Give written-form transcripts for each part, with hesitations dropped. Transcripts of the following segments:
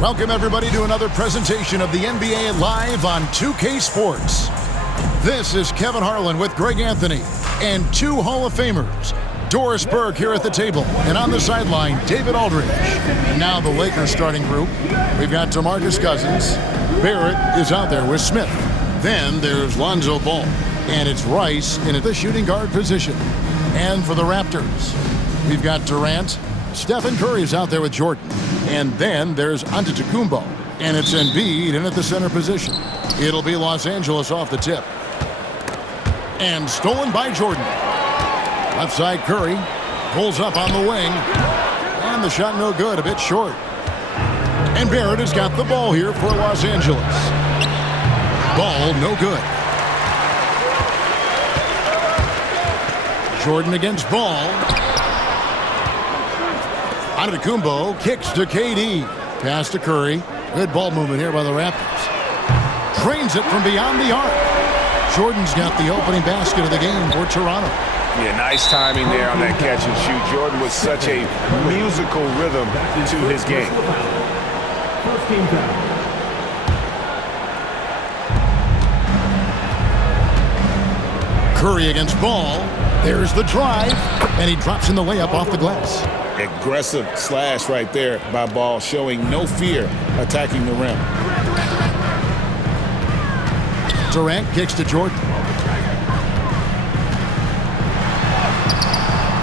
Welcome, everybody, to another presentation of the NBA Live on 2K Sports. This is Kevin Harlan with Greg Anthony and two Hall of Famers. Doris Burke here at the table, and on the sideline, David Aldridge. Now the Lakers starting group. We've got DeMarcus Cousins. Barrett is out there with Smith. Then there's Lonzo Ball, and it's Rice in the shooting guard position. And for the Raptors, we've got Durant. Stephen Curry is out there with Jordan. And then there's Antetokounmpo, and it's Embiid in at the center position. It'll be Los Angeles off the tip. And stolen by Jordan. Left side Curry pulls up on the wing. And the shot no good, a bit short. And Barrett has got the ball here for Los Angeles. Ball no good. Jordan against Ball. Antetokounmpo kicks to KD. Pass to Curry. Good ball movement here by the Raptors. Trains it from beyond the arc. Jordan's got the opening basket of the game for Toronto. Yeah, nice timing there on that catch and shoot. Jordan with such a musical rhythm to his game. First team foul. Curry against Ball. There's the drive. And he drops in the layup off the glass. Aggressive slash right there by Ball, showing no fear attacking the rim. Durant kicks to Jordan.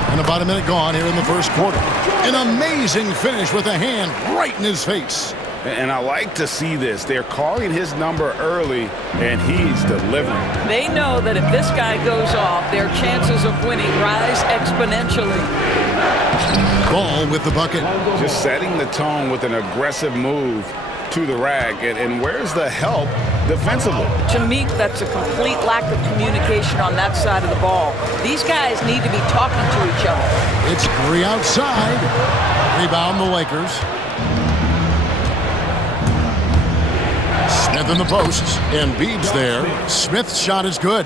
And about a minute gone here in the first quarter. An amazing finish with a hand right in his face. And I like to see this. They're calling his number early, and he's delivering. They know that if this guy goes off, their chances of winning rise exponentially. Ball with the bucket. Just setting the tone with an aggressive move to the rack. And where's the help defensively? To me, that's a complete lack of communication on that side of the ball. These guys need to be talking to each other. It's Curry outside. Rebound the Lakers. Smith in the posts. Embiid's there. Smith's shot is good.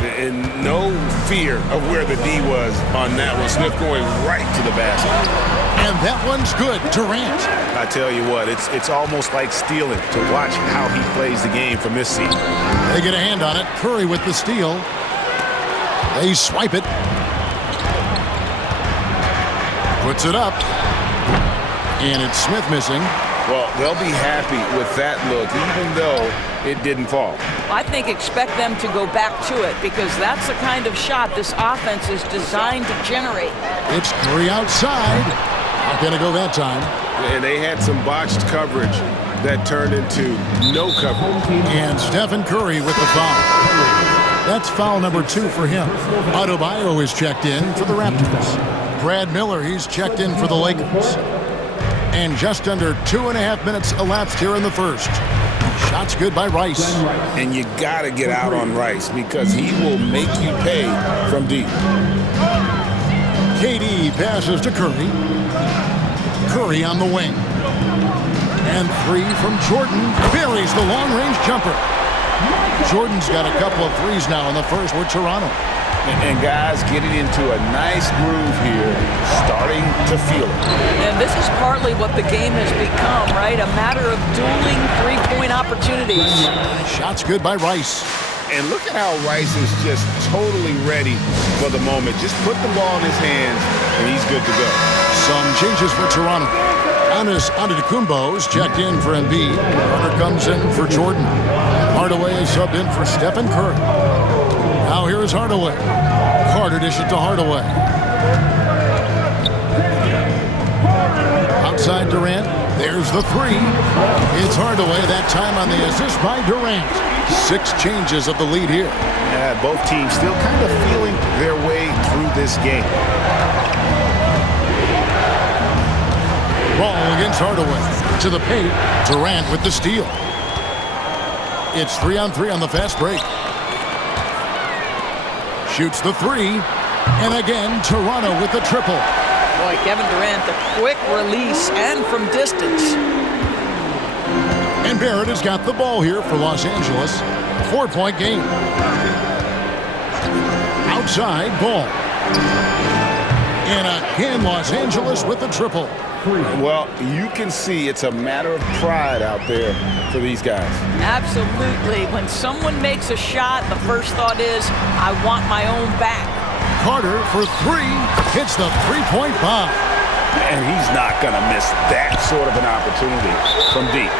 And no fear of where the D was on that one. Smith going right to the basket. And that one's good. Durant. I tell you what, it's almost like stealing to watch how he plays the game from this seat. They get a hand on it. Curry with the steal. They swipe it. Puts it up. And it's Smith missing. Well, they'll be happy with that look, even though it didn't fall. I think expect them to go back to it because that's the kind of shot this offense is designed to generate. It's Curry outside. Not going to go that time. And they had some botched coverage that turned into no coverage. And Stephen Curry with the foul. That's foul number 2 for him. Adebayo is checked in for the Raptors. Brad Miller, he's checked in for the Lakers. And just under 2.5 minutes elapsed here in the first. Shots good by Rice. And you got to get out on Rice because he will make you pay from deep. KD passes to Curry. Curry on the wing. And 3 from Jordan. Buries the long-range jumper. Jordan's got a couple of threes now in the first with Toronto. And guys getting into a nice groove here, starting to feel it. And this is partly what the game has become, right? A matter of dueling three-point opportunities. Shots good by Rice. And look at how Rice is just totally ready for the moment. Just put the ball in his hands, and he's good to go. Some changes for Toronto. Antetokounmpo is checked in for Embiid. Carter comes in for Jordan. Hardaway is subbed in for Stephen Curry. Now here is Hardaway. Carter dishes to Hardaway. Outside Durant. There's the 3. It's Hardaway, that time on the assist by Durant. 6 changes of the lead here. Yeah, both teams still kind of feeling their way through this game. Ball against Hardaway. To the paint. Durant with the steal. It's 3-on-3 on the fast break. Shoots the 3. And again, Toronto with the triple. Boy, Kevin Durant, the quick release and from distance. And Barrett has got the ball here for Los Angeles. 4-point game. Outside, Ball. And again, Los Angeles with the triple. 3. Well, you can see it's a matter of pride out there for these guys. Absolutely. When someone makes a shot, the first thought is, I want my own back. Carter for 3 hits the three-point bomb. And he's not going to miss that sort of an opportunity from deep.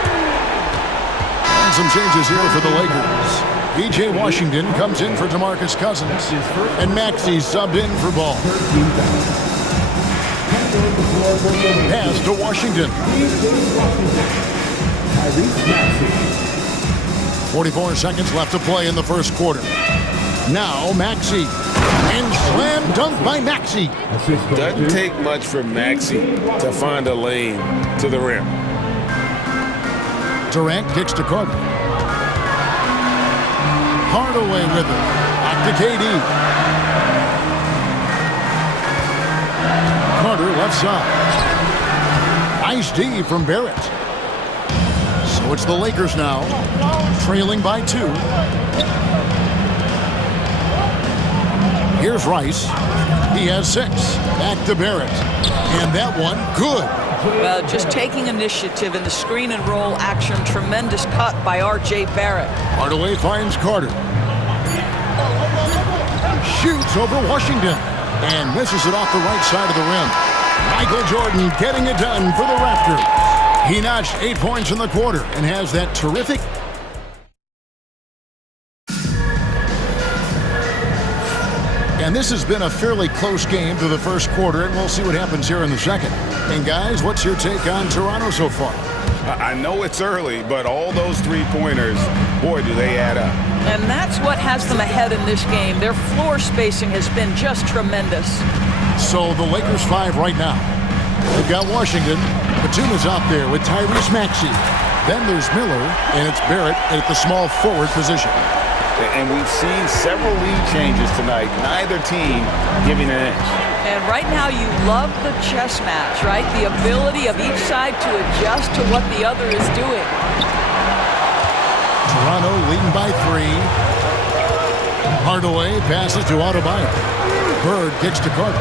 And some changes here for the Lakers. PJ Washington comes in for DeMarcus Cousins, and Maxey subbed in for Ball. Pass to Washington. 44 seconds left to play in the first quarter. Now Maxey. And slam dunk by Maxey. Doesn't take much for Maxey to find a lane to the rim. Durant kicks to Carter. Hardaway with it. Back to KD. Carter left side. Nice D from Barrett. So it's the Lakers now, trailing by 2. Here's Rice. He has 6. Back to Barrett. And that one, good. Well, just taking initiative in the screen and roll action. Tremendous cut by R.J. Barrett. Hardaway finds Carter. Shoots over Washington. And misses it off the right side of the rim. Michael Jordan getting it done for the Raptors. He notched 8 points in the quarter and has that terrific. And this has been a fairly close game through the first quarter, and we'll see what happens here in the second. And guys, what's your take on Toronto so far? I know it's early, but all those three-pointers, boy, do they add up. And that's what has them ahead in this game. Their floor spacing has been just tremendous. So the Lakers 5 right now. They've got Washington. Batum is out there with Tyrese Maxey. Then there's Miller, and it's Barrett at the small forward position. And we've seen several lead changes tonight, neither team giving an inch. And right now you love the chess match, right? The ability of each side to adjust to what the other is doing. Toronto leading by 3. Hardaway passes to Adebayo. Bird kicks to Carter.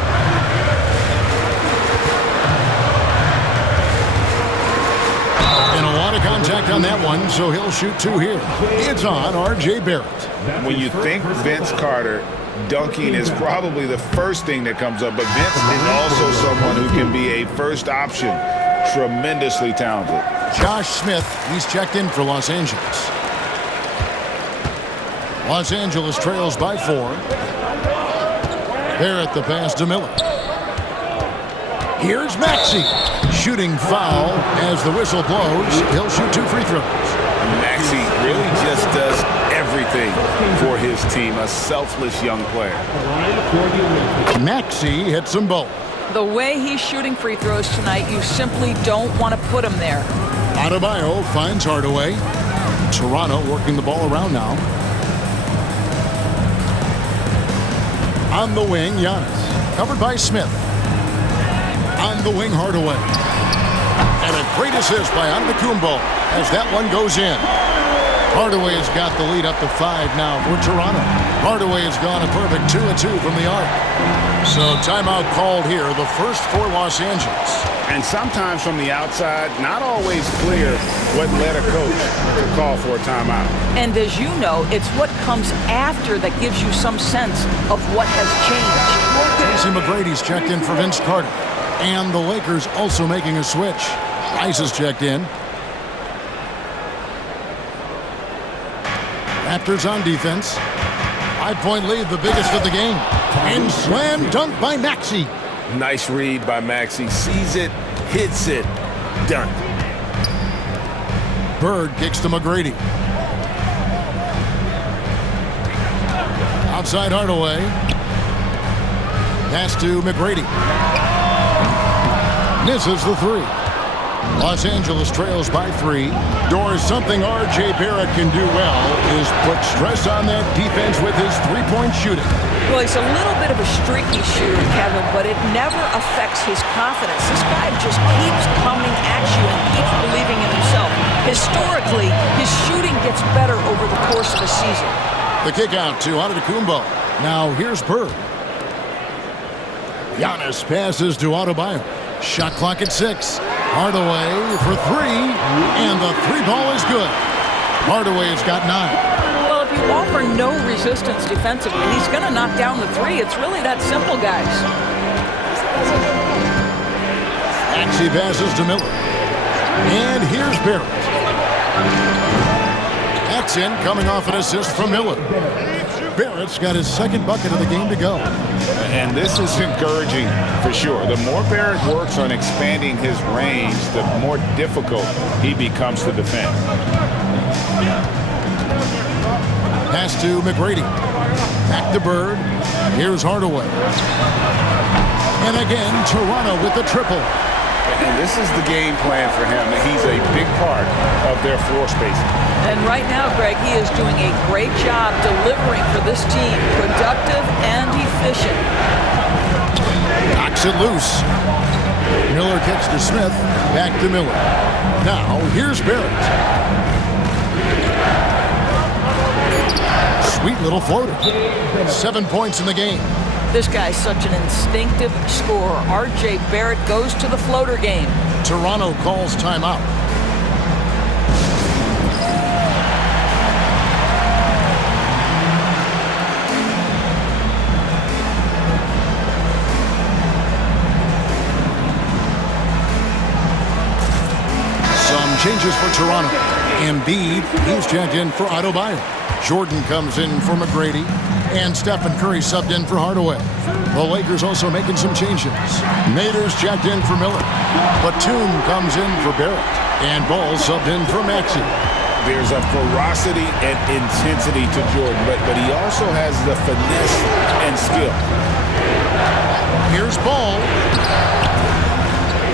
And a lot of contact on that one, so he'll shoot 2 here. It's on R.J. Barrett. When you think Vince Carter, dunking is probably the first thing that comes up, but Vince is also someone who can be a first option. Tremendously talented. Josh Smith, he's checked in for Los Angeles. Los Angeles trails by 4. Barrett the pass to Miller. Here's Maxey. Shooting foul as the whistle blows. He'll shoot 2 free throws. Maxey really just does everything for his team. A selfless young player. Maxey hits them both. The way he's shooting free throws tonight, you simply don't want to put him there. Adebayo finds Hardaway. Toronto working the ball around now. On the wing, Giannis. Covered by Smith. On the wing, Hardaway. And a great assist by Antetokounmpo as that one goes in. Hardaway has got the lead up to 5 now for Toronto. Hardaway has gone a perfect 2 of 2 from the arc. So timeout called here, the first for Los Angeles. And sometimes from the outside, not always clear what led a coach to call for a timeout. And as you know, it's what comes after that gives you some sense of what has changed. Casey McGrady's checked in for Vince Carter. And the Lakers also making a switch. Rice is checked in. Raptors on defense. 5-point lead, the biggest of the game. And slam dunk by Maxey. Nice read by Maxey. Sees it, hits it, done. Bird kicks to McGrady. Outside Hardaway. Pass to McGrady. Misses the 3. Los Angeles trails by 3. Doors, something R.J. Barrett can do well is put stress on that defense with his three-point shooting. Well, he's a little bit of a streaky shooter, Kevin, but it never affects his confidence. This guy just keeps coming at you and keeps believing in himself. Historically, his shooting gets better over the course of a season. The kick out to Antetokounmpo. Now here's Bird. Giannis passes to Adebayo. Shot clock at 6. Hardaway for 3, and the 3 ball is good. Hardaway's got 9. Well, if you offer no resistance defensively, he's going to knock down the 3. It's really that simple, guys. Maxey passes to Miller. And here's Barrett. That's in, coming off an assist from Miller. Barrett's got his second bucket of the game to go. And this is encouraging for sure. The more Barrett works on expanding his range, the more difficult he becomes to defend. Pass to McGrady. Back to Bird. Here's Hardaway. And again, Toronto with the triple. And this is the game plan for him. He's a big part of their floor spacing. And right now, Greg, he is doing a great job delivering for this team. Productive and efficient. Knocks it loose. Miller kicks to Smith. Back to Miller. Now, here's Barrett. Sweet little floater. 7 points in the game. This guy's such an instinctive scorer. R.J. Barrett goes to the floater game. Toronto calls timeout. Some changes for Toronto. Embiid, he's checked in for Adebayo. Jordan comes in for McGrady. And Stephen Curry subbed in for Hardaway. The Lakers also making some changes. Nader's checked in for Miller. Batum comes in for Barrett. And Ball subbed in for Maxey. There's a ferocity and intensity to Jordan, but he also has the finesse and skill. Here's Ball.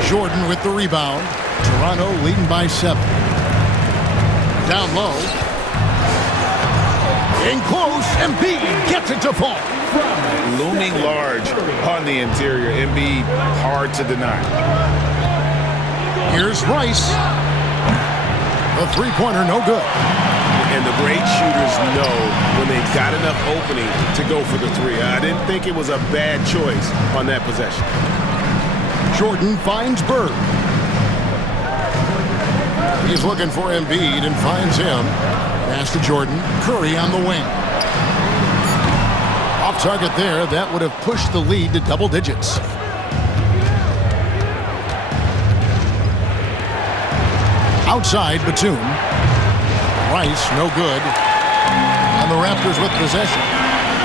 Jordan with the rebound. Toronto leading by 7. Down low. In close, Embiid gets it to fall. Looming large on the interior. Embiid, hard to deny. Here's Rice. The three-pointer, no good. And the great shooters know when they've got enough opening to go for the 3. I didn't think it was a bad choice on that possession. Jordan finds Bird. He's looking for Embiid and finds him. Pass to Jordan. Curry on the wing. Off target there. That would have pushed the lead to double digits. Outside, Batum. Rice, no good. And the Raptors with possession.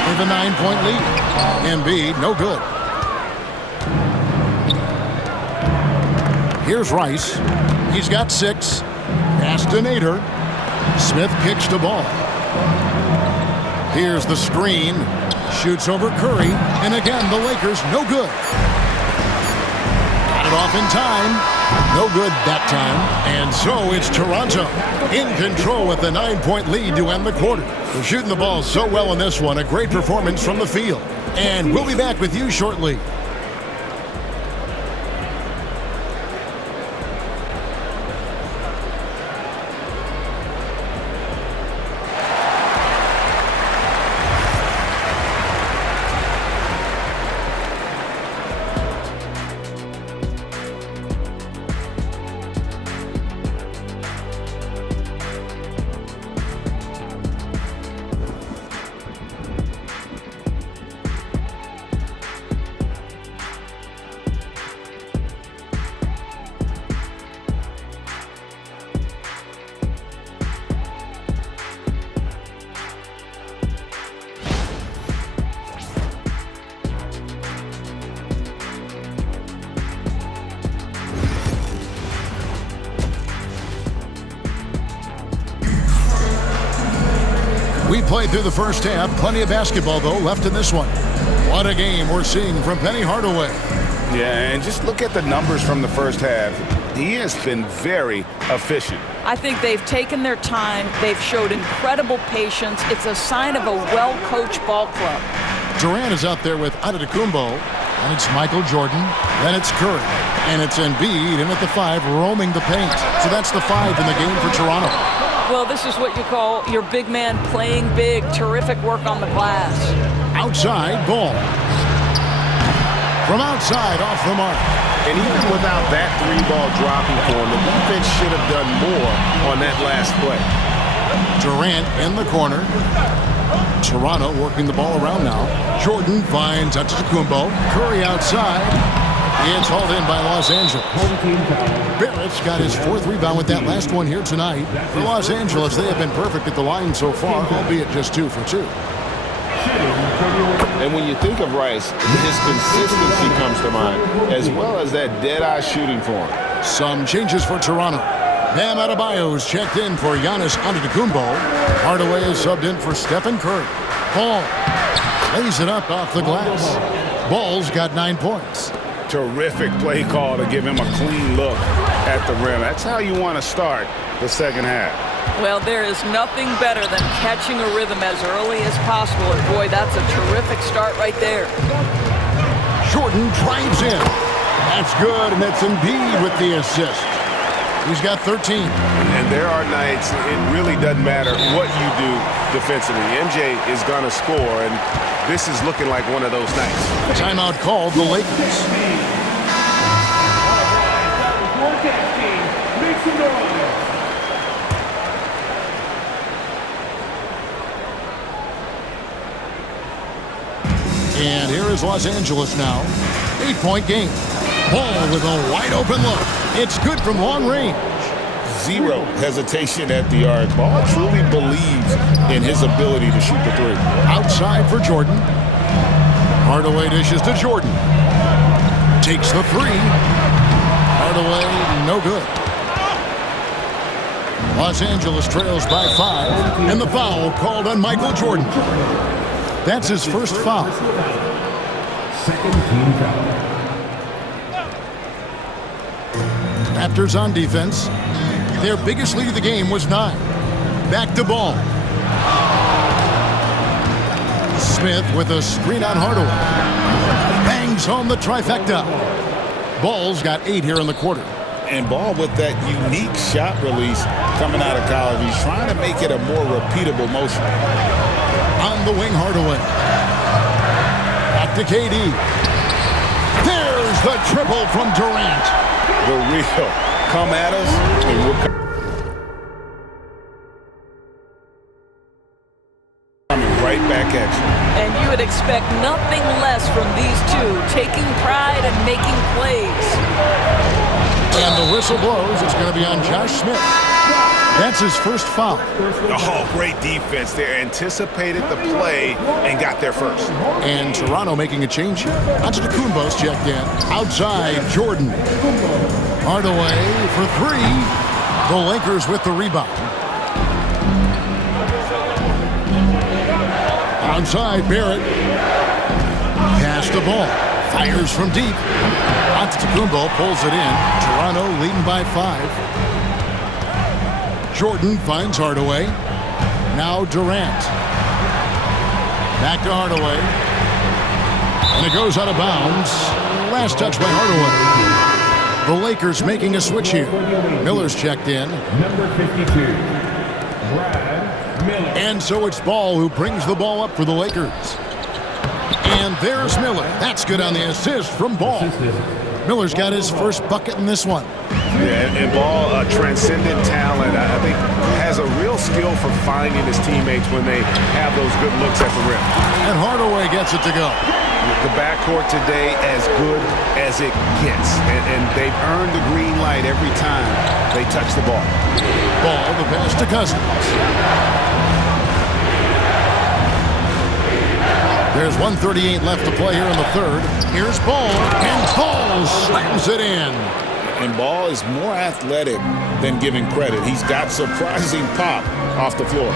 With a 9-point lead. Embiid, no good. Here's Rice. He's got 6. Pass to Nader. Smith kicks the ball. Here's the screen. Shoots over Curry. And again, the Lakers, no good. Got it off in time. No good that time. And so it's Toronto in control with the 9-point lead to end the quarter. They're shooting the ball so well in this one. A great performance from the field. And we'll be back with you shortly. We played through the first half. Plenty of basketball, though, left in this one. What a game we're seeing from Penny Hardaway. Yeah, and just look at the numbers from the first half. He has been very efficient. I think they've taken their time. They've showed incredible patience. It's a sign of a well-coached ball club. Durant is out there with Antetokounmpo, and it's Michael Jordan. Then it's Curry, and it's Embiid, and at the 5, roaming the paint. So that's the 5 in the game for Toronto. Well, this is what you call your big man playing big. Terrific work on the glass. Outside, Ball. From outside, off the mark. And even without that three-ball dropping for him, the defense should have done more on that last play. Durant in the corner. Toronto working the ball around now. Jordan finds Antetokounmpo. Curry outside. It's hauled in by Los Angeles. Barrett's got his fourth rebound with that last one here tonight. For Los Angeles, they have been perfect at the line so far, albeit just 2 for 2. And when you think of Rice, his consistency comes to mind, as well as that dead-eye shooting form. Some changes for Toronto. Bam Adebayo's checked in for Giannis Antetokounmpo. Hardaway is subbed in for Stephen Curry. Ball lays it up off the glass. Ball's got 9 points. Terrific play call to give him a clean look at the rim. That's how you want to start the second half. Well, there is nothing better than catching a rhythm as early as possible. And boy, that's a terrific start right there. Jordan drives in. That's good, and that's Embiid with the assist. He's got 13. And there are nights it really doesn't matter what you do defensively. MJ is going to score, and this is looking like one of those nights. Timeout called the Lakers. Make some noise. And here is Los Angeles now. 8-point game. Ball with a wide open look. It's good from long range. Zero hesitation at the arc. Ball truly believes in his ability to shoot the three. Outside for Jordan. Hardaway dishes to Jordan. Takes the three. Hardaway, no good. Los Angeles trails by 5. And the foul called on Michael Jordan. That's his first foul. Second team foul. Raptors on defense. Their biggest lead of the game was 9. Back to Ball. Smith with a screen on Hardaway. Bangs home the trifecta. Ball's got 8 here in the quarter. And Ball with that unique shot release coming out of college. He's trying to make it a more repeatable motion. On the wing, Hardaway. Back to KD. There's the triple from Durant. The real come at us and we'll coming right back at you. And you would expect nothing less from these two, taking pride and making plays. And the whistle blows. It's going to be on Josh Smith. That's his first foul. Oh, great defense there. Anticipated the play and got there first. And Toronto making a change here. Antetokounmpo's checked in. Outside, Jordan. Hardaway for 3. The Lakers with the rebound. Outside, Barrett. Pass the ball. Fires from deep. Antetokounmpo pulls it in. Toronto leading by 5. Jordan finds Hardaway. Now Durant. Back to Hardaway. And it goes out of bounds. Last touch by Hardaway. The Lakers making a switch here. Miller's checked in. Number 52, Brad Miller. And so it's Ball who brings the ball up for the Lakers. And there's Miller. That's good on the assist from Ball. Miller's got his first bucket in this one. Yeah, and Ball, a transcendent talent, I think has a real skill for finding his teammates when they have those good looks at the rim. And Hardaway gets it to go. The backcourt today as good as it gets, and they've earned the green light every time they touch the ball. Ball, the pass to Cousins. There's 1:38 left to play here in the third. Here's Ball, and Ball slams it in. And Ball is more athletic than giving credit. He's got surprising pop off the floor.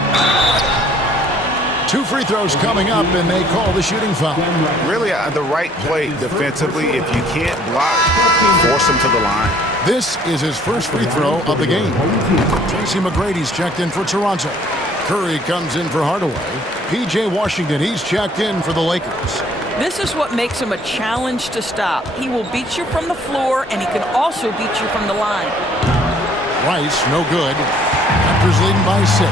2 free throws coming up, and they call the shooting foul. Really, the right play defensively. If you can't block, force him to the line. This is his first free throw of the game. Tracy McGrady's checked in for Toronto. Curry comes in for Hardaway. P.J. Washington, he's checked in for the Lakers. This is what makes him a challenge to stop. He will beat you from the floor, and he can also beat you from the line. Rice, no good. Raptors leading by 6.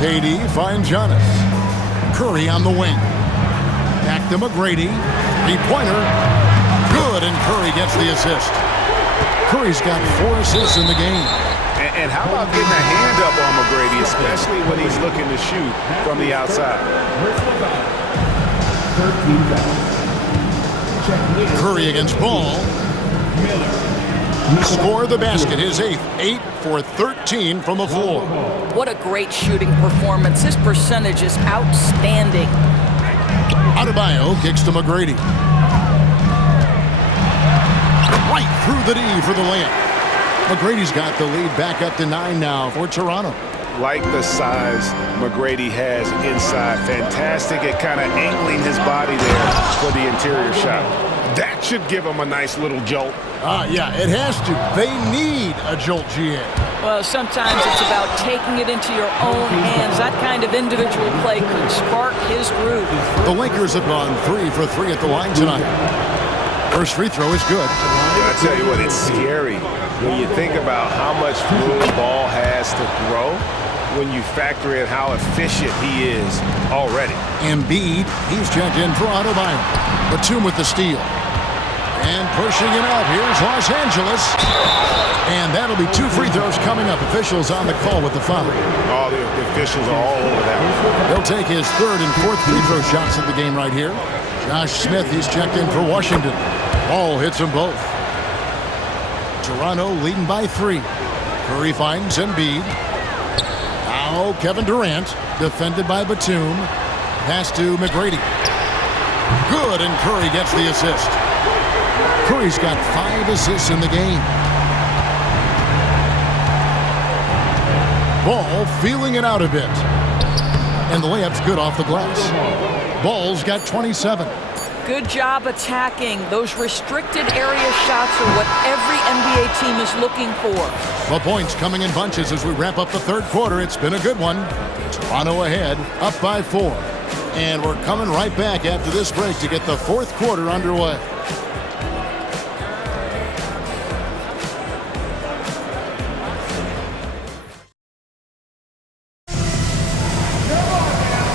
KD finds Giannis. Curry on the wing. Back to McGrady. Three-pointer. Good, and Curry gets the assist. Curry's got 4 assists in the game. And how about getting a hand up on McGrady, especially when he's looking to shoot from the outside? 13 fouls. Curry against Ball. Score the basket, his 8th. 8 for 13 from the floor. What a great shooting performance. His percentage is outstanding. Adebayo kicks to McGrady. Right through the D for the layup. McGrady's got the lead back up to 9 now for Toronto. Like the size McGrady has inside. Fantastic at kind of angling his body there for the interior shot. That should give him a nice little jolt. Yeah, it has to. They need a jolt, GA. Well, sometimes it's about taking it into your own hands. That kind of individual play could spark his groove. The Lakers have gone 3 for 3 at the line tonight. First free throw is good. I tell you what, it's scary when you think about how much room Ball has to grow when you factor in how efficient he is already. Embiid, he's checked in for Adebayo. Batum with the steal. And pushing it out, here's Los Angeles. And that'll be 2 free throws coming up. Officials on the call with the foul. All the officials are all over that one. He'll take his 3rd and 4th free throw shots of the game right here. Josh Smith, he's checked in for Washington. Ball hits them both. Toronto leading by 3. Curry finds Embiid. Now Kevin Durant, defended by Batum. Pass to McGrady. Good, and Curry gets the assist. Curry's got 5 assists in the game. Ball feeling it out a bit. And the layup's good off the glass. Ball's got 27. Good job attacking. Those restricted area shots are what every NBA team is looking for. The points coming in bunches as we wrap up the 3rd quarter. It's been a good one. Toronto ahead, up by 4. And we're coming right back after this break to get the 4th quarter underway.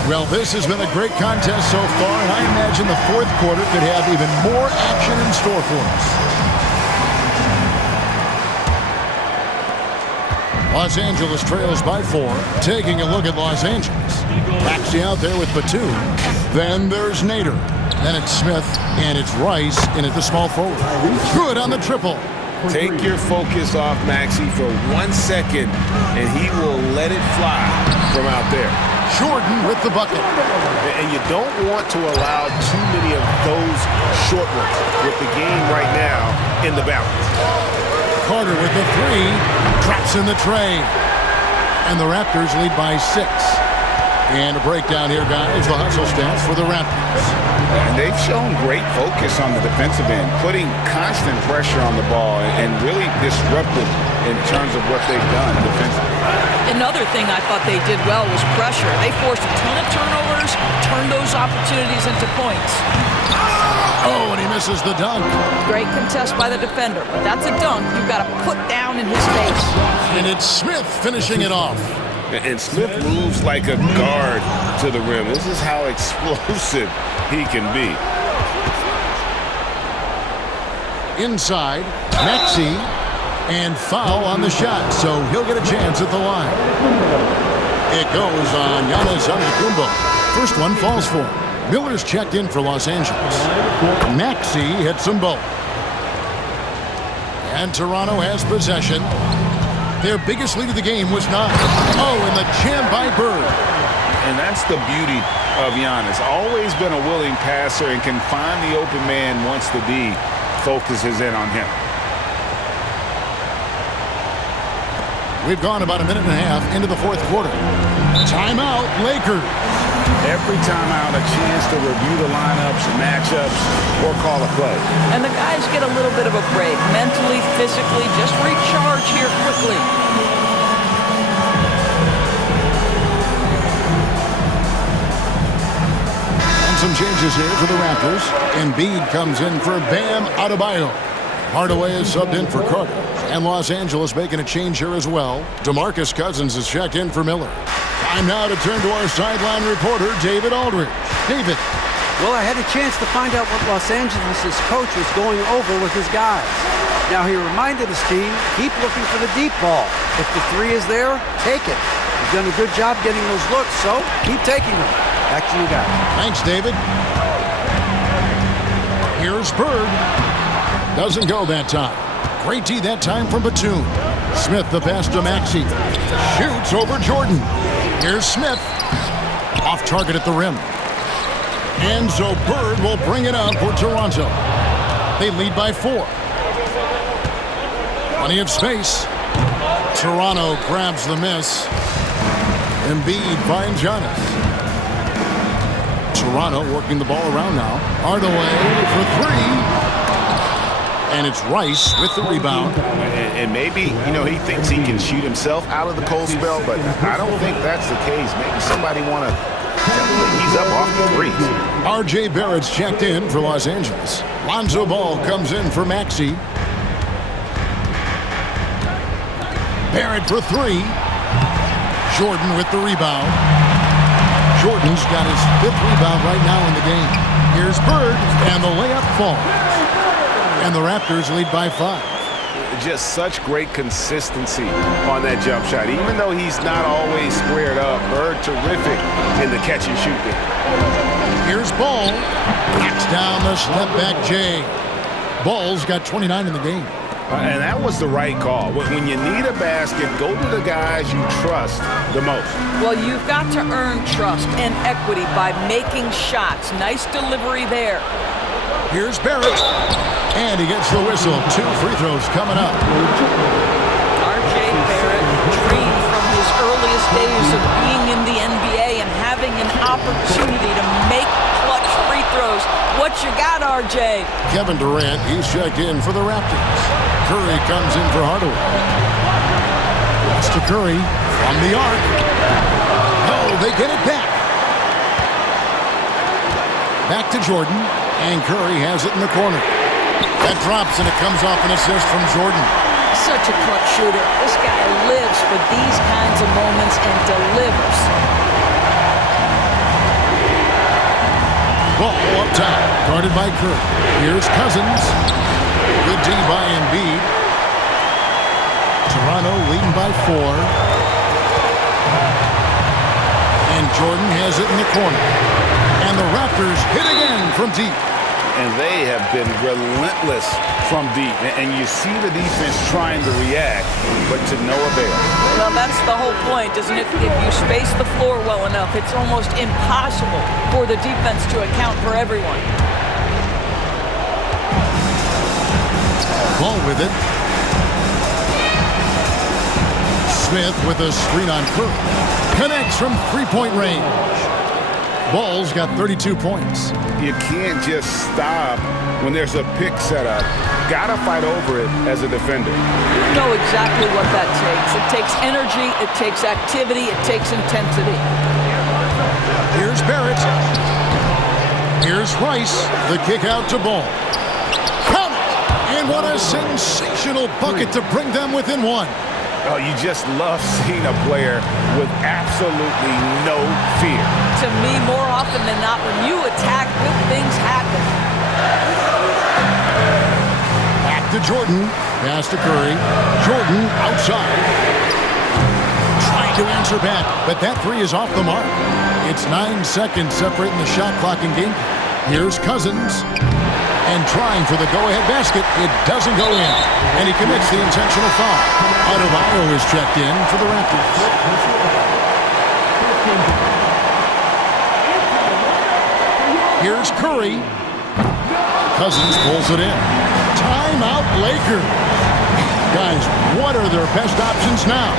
Well, this has been a great contest so far, and I imagine the 4th quarter could have even more action in store for us. Los Angeles trails by 4. Taking a look at Los Angeles. Maxey out there with Batum. Then there's Nader. Then it's Smith, and it's Rice in at the small forward. Good on the triple. Take your focus off Maxey for 1 second, and he will let it fly from out there. Jordan with the bucket. And you don't want to allow too many of those short ones with the game right now in the balance. Carter with the 3. Drops in the tray. And the Raptors lead by 6. And a breakdown here, guys. The hustle stats for the Raptors. And they've shown great focus on the defensive end, putting constant pressure on the ball and really disruptive in terms of what they've done defensively. Another thing I thought they did well was pressure. They forced a ton of turnovers, turned those opportunities into points. Oh, and he misses the dunk. Great contest by the defender, but that's a dunk you've got to put down in his face. And it's Smith finishing it off. And Smith moves like a guard to the rim. This is how explosive he can be. Inside, Maxey, and foul on the shot, so he'll get a chance at the line. It goes on Giannis Antetokounmpo. First one falls for him. Miller's checked in for Los Angeles. Maxey hits them both. And Toronto has possession. Their biggest lead of the game was 9. Oh, and the jam by Bird. And that's the beauty of Giannis. Always been a willing passer and can find the open man once the D focuses in on him. We've gone about a minute and a half into the 4th quarter. Timeout, Lakers. Every timeout, a chance to review the lineups, matchups, or call a play. And the guys get a little bit of a break, mentally, physically, just recharge here quickly. And some changes here for the Raptors. Embiid comes in for Bam Adebayo. Hardaway is subbed in for Carter. And Los Angeles making a change here as well. DeMarcus Cousins is checked in for Miller. Time now to turn to our sideline reporter, David Aldridge. David. Well, I had a chance to find out what Los Angeles' coach was going over with his guys. Now, he reminded his team, keep looking for the deep ball. If the three is there, take it. You've done a good job getting those looks, so keep taking them. Back to you guys. Thanks, David. Here's Bird. Doesn't go that time. Great D that time from Batum. Smith the pass to Maxey. Shoots over Jordan. Here's Smith. Off target at the rim. And so Bird will bring it up for Toronto. They lead by 4. Plenty of space. Toronto grabs the miss. Embiid finds Giannis. Toronto working the ball around now. Hardaway for 3. And it's Rice with the rebound. And maybe, he thinks he can shoot himself out of the cold spell, but I don't think that's the case. Maybe somebody want to tell him that he's up off the threes. R.J. Barrett's checked in for Los Angeles. Lonzo Ball comes in for Maxey. Barrett for 3. Jordan with the rebound. Jordan's got his 5th rebound right now in the game. Here's Bird, and the layup falls. And the Raptors lead by 5. Just such great consistency on that jump shot. Even though he's not always squared up, Bird terrific in the catch and shoot game. Here's Ball. Knocks down the slip back J. Ball's got 29 in the game. And that was the right call. When you need a basket, go to the guys you trust the most. Well, you've got to earn trust and equity by making shots. Nice delivery there. Here's Barrett. And he gets the whistle. 2 free throws coming up. R.J. Barrett dreamed from his earliest days of being in the NBA and having an opportunity to make clutch free throws. What you got, R.J.? Kevin Durant, he's checked in for the Raptors. Curry comes in for Hardaway. Pass to Curry from the arc. Oh, they get it back. Back to Jordan, and Curry has it in the corner. That drops, and it comes off an assist from Jordan. Such a clutch shooter. This guy lives for these kinds of moments and delivers. Ball up top, guarded by Curry. Here's Cousins. Good D by Embiid. Toronto leading by 4. And Jordan has it in the corner. And the Raptors hit again from deep. And they have been relentless from deep. And you see the defense trying to react, but to no avail. Well, that's the whole point, isn't it? If you space the floor well enough, it's almost impossible for the defense to account for everyone. Ball with it. Smith with a screen on Curry. Connects from 3-point range. Ball's got 32 points. You can't just stop when there's a pick set up. Gotta fight over it as a defender. You know exactly what that takes. It takes energy, it takes activity, it takes intensity. Here's Barrett. Here's Rice. The kick out to Ball. Count it! And what a sensational bucket to bring them within 1. Oh, you just love seeing a player with absolutely no fear. To me, more often than not, when you attack, good things happen. Back to Jordan. Pass to Curry. Jordan outside. Trying to answer back, but that 3 is off the mark. It's 9 seconds separating the shot clock and game. Here's Cousins. And trying for the go-ahead basket. It doesn't go in. And he commits the intentional foul. Adebayo is checked in for the Raptors. Here's Curry. Cousins pulls it in. Timeout Lakers. Guys, what are their best options now?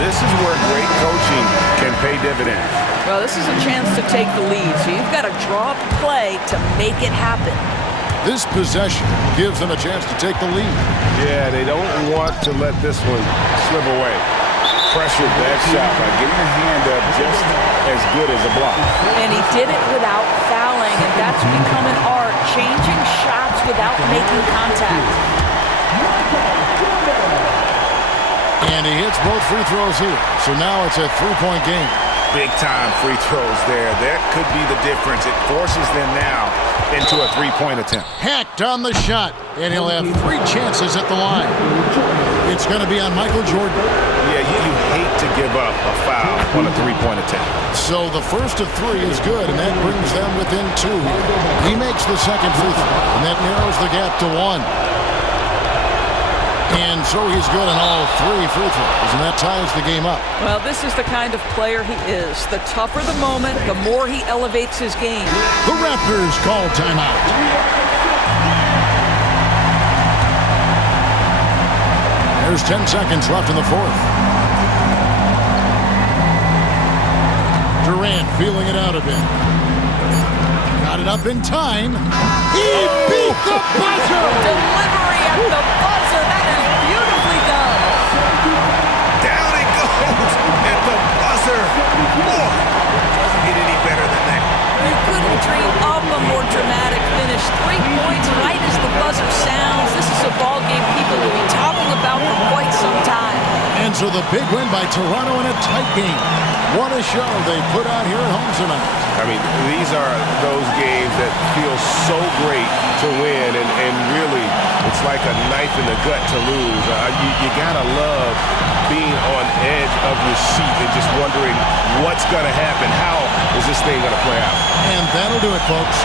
This is where great coaching can pay dividends. Well, this is a chance to take the lead, so you've got to draw up a play to make it happen. This possession gives them a chance to take the lead. Yeah, they don't want to let this one slip away. Pressured that shot by getting a hand up just as good as a block. And he did it without fouling, and that's become an art, changing shots without making contact. And he hits both free throws here. So now it's a 3-point game. Big-time free throws there. That could be the difference. It forces them now into a three-point attempt. Hacked on the shot, and he'll have 3 chances at the line. It's going to be on Michael Jordan. Yeah, you hate to give up a foul on a three-point attempt. So the first of 3 is good, and that brings them within 2 here. He makes the second free throw, and that narrows the gap to 1. And so he's good on all 3 free throws, and that ties the game up. Well, this is the kind of player he is. The tougher the moment, the more he elevates his game. The Raptors call timeout. There's 10 seconds left in the 4th. Durant feeling it out a bit. Got it up in time. He beat the buzzer! Delivery at the buzzer. That is beautifully done. Down it goes at the buzzer. Boy, doesn't get any better than that. You couldn't dream up a more dramatic finish. 3 points right as the buzzer sounds. This is a ball game people will be talking about for quite some time. And so the big win by Toronto in a tight game. What a show they put on here at home tonight. I mean, these are those games that feel so great to win, and really, it's like a knife in the gut to lose. You gotta love being on edge of your seat and just wondering what's gonna happen. How is this thing gonna play out? And that'll do it, folks.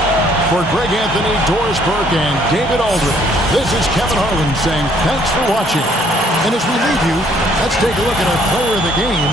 For Greg Anthony, Doris Burke, and David Aldridge, this is Kevin Harlan saying thanks for watching. And as we leave you, let's take a look at our player of the game,